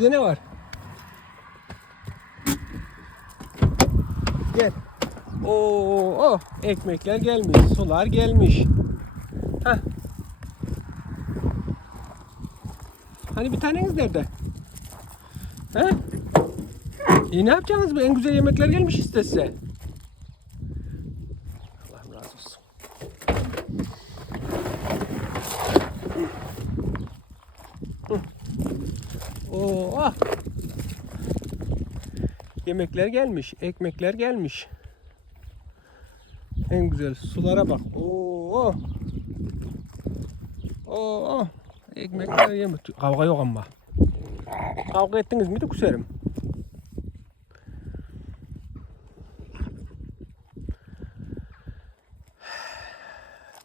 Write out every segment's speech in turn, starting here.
Size ne var? Gel. Oo, oh, ekmekler gelmiş, sular gelmiş. Heh. Hani bir taneniz nerede? He? E ne yapacaksınız? bu? En güzel yemekler gelmiş işte. Allah razı olsun. Hı. Oo, ah. Yemekler gelmiş, ekmekler gelmiş. En güzel sulara bak. Oo. Oo. Ekmekler yemek. Kavga yok ama. Kavga ettiniz mi de.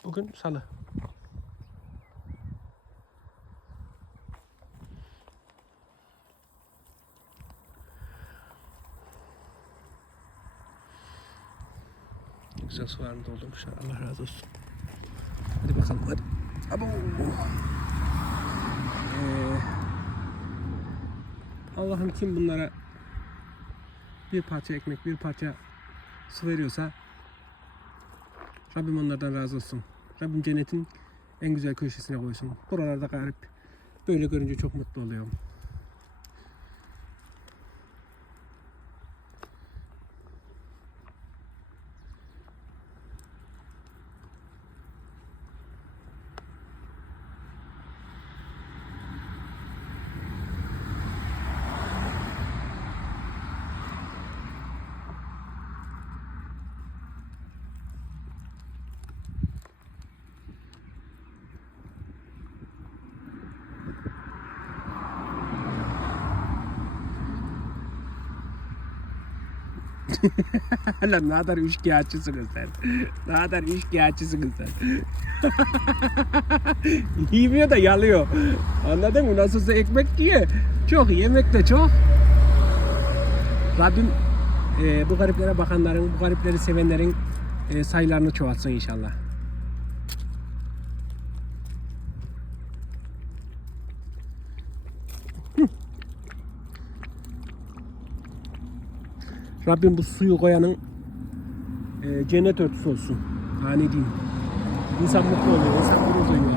Bugün salı. Güzel sularını doldurmuşlar. Allah razı olsun. Hadi bakalım hadi. Abo. Ee, Allah'ım kim bunlara bir parça ekmek, bir parça su veriyorsa Rabbim onlardan razı olsun. Rabbim cennetin en güzel köşesine koysun. Buralarda garip. Böyle görünce çok mutlu oluyorum. Lan ne kadar üçkağıtçısınız sen. Ne kadar üçkağıtçısınız sen. Yemiyor da yalıyor. Anladın mı? Nasılsa ekmek yiyor. Çok yemek de çok. Rabbim e, bu gariplere bakanların, bu garipleri sevenlerin e, sayılarını çoğaltsın inşallah. Rabbim bu suyu koyanın e, cennet örtüsü olsun. Ha ne diyeyim. İnsan mutlu oluyor, insan gurur duyuyor.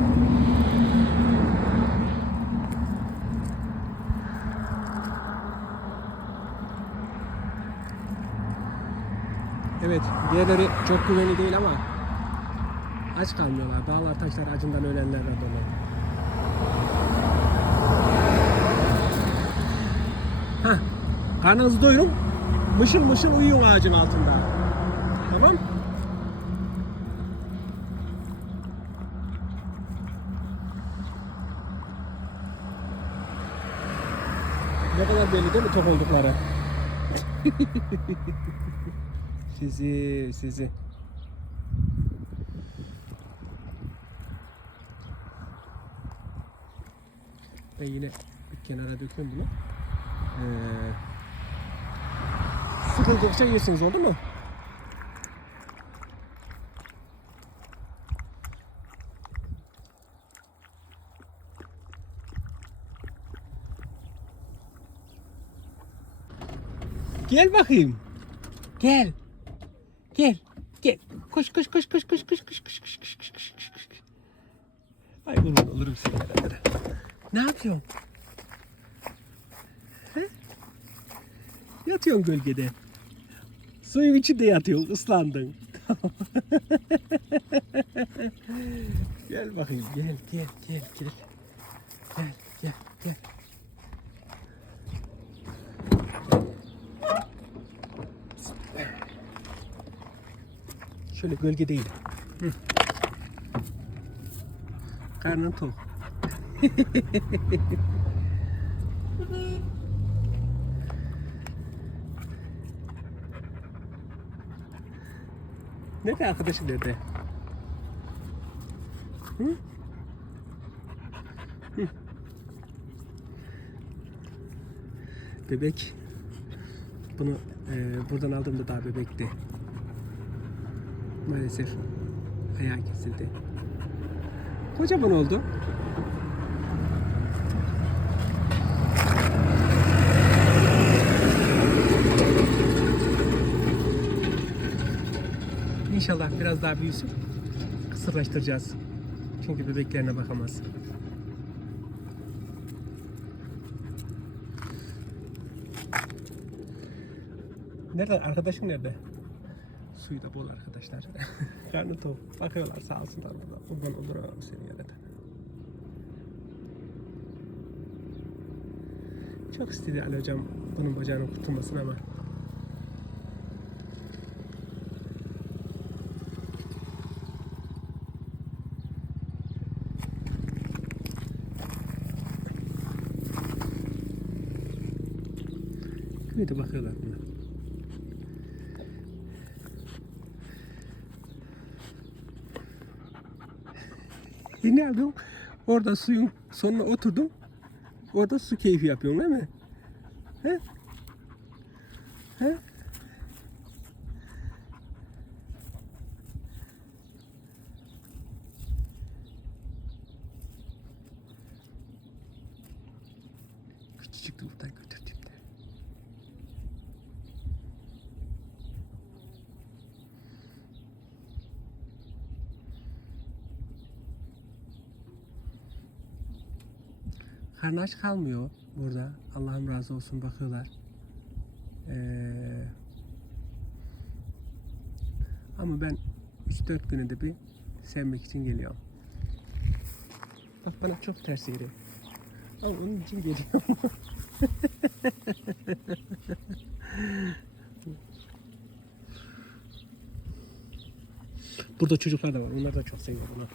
Evet, diğerleri çok güvenli değil ama aç kalmıyorlar. Dağlar taşlar acından ölenlerle dolu. Hah, karnınızı doyurun. Mışıl mışıl uyuyun ağacın altında. Tamam? Ne kadar belli değil mi tok oldukları? sizi, sizi. Ben yine bir kenara döküyorum bunu. Ee, sıkıldıkça yersiniz oldu mu? Gel bakayım. Gel. Gel. Gel. Koş koş koş koş koş koş koş koş koş koş koş koş koş koş. Ay kurban olurum sana. Ne yapıyorsun? He? Yatıyorsun gölgede. Suyun içinde yatıyorsun, ıslandın. gel bakayım, gel, gel, gel, gel. Gel, gel, gel. Şöyle gölge değil. Hı. Karnın tok. Nerede arkadaşın nerede? Hı? Hı. Bebek. Bunu e, buradan aldığımda daha bebekti. Maalesef ayağı kesildi. Kocaman oldu. İnşallah biraz daha büyüsün. Kısırlaştıracağız. Çünkü bebeklerine bakamaz. Nerede? Arkadaşın nerede? Suyu da bol arkadaşlar. Karnı tok. Bakıyorlar sağ olsunlar burada. Kurban olurum seni yaradan. Çok istedi Ali hocam bunun bacağının kurtulmasını ama Köyde bakıyorlar buna. E ne? Orada suyun sonuna oturdum. Orada su keyfi yapıyorsun değil mi? He? He? Küçücük de buradan götürdüm de. Karnı kalmıyor burada. Allah'ım razı olsun bakıyorlar. Ee, ama ben 3-4 güne de bir sevmek için geliyorum. Bak bana çok ters geliyor. Ama onun için geliyorum. Burada çocuklar da var. Onlar da çok seviyor bunu.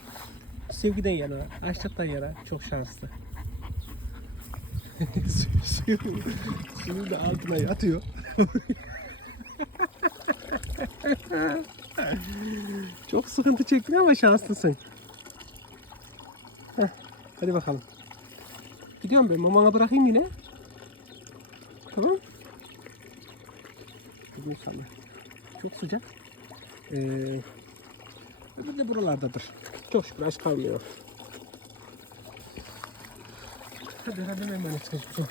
Sevgiden yana, açlıktan yana çok şanslı. Suyu, suyun da altına yatıyor. Çok sıkıntı çektin ama şanslısın. Heh, hadi bakalım. Gidiyorum ben mamana bırakayım yine. Tamam. Bugün salı. Çok sıcak. Ee, öbür de buralardadır. Çok şükür aç kalmıyor. Hadi hadi emanet çocuklar.